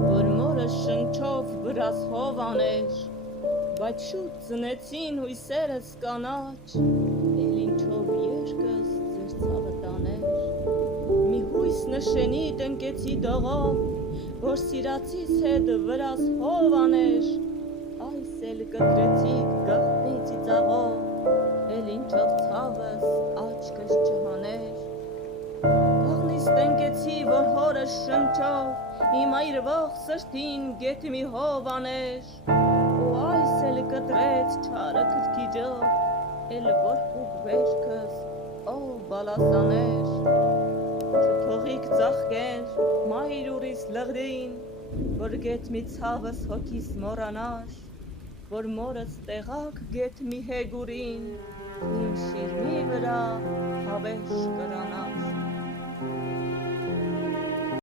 որ մորը շնչով վրաս հով աներ, բայց շուտ ծնեցին հույսերս կանաչ, էլ ինչով երկս ձեր ցավը տաներ, մի հույս նշենի տնկեցի դողով, որ սիրածիս հետ վրաս հով աներ, այս էլ կտրեցիք գաղտնի ծիծաղով, էլ ինչով ցավս աչքս չհաներ, աղնիս տնկեցի, որ հորս շնչով իմ այրվող սրտին գետ մի հով աներ, ու այս էլ կտրեց չարը քրքիջով, էլ որ խուբ վերքս ով բալասաներ, չթողիք ծաղկեր մայր ուրիս լղրին, որ գետ մի ցավս հոգիս մորանար, որ մորս տեղակ գետ մի հեգուրին, իմ շիրմի վրա հավերժ կրանար։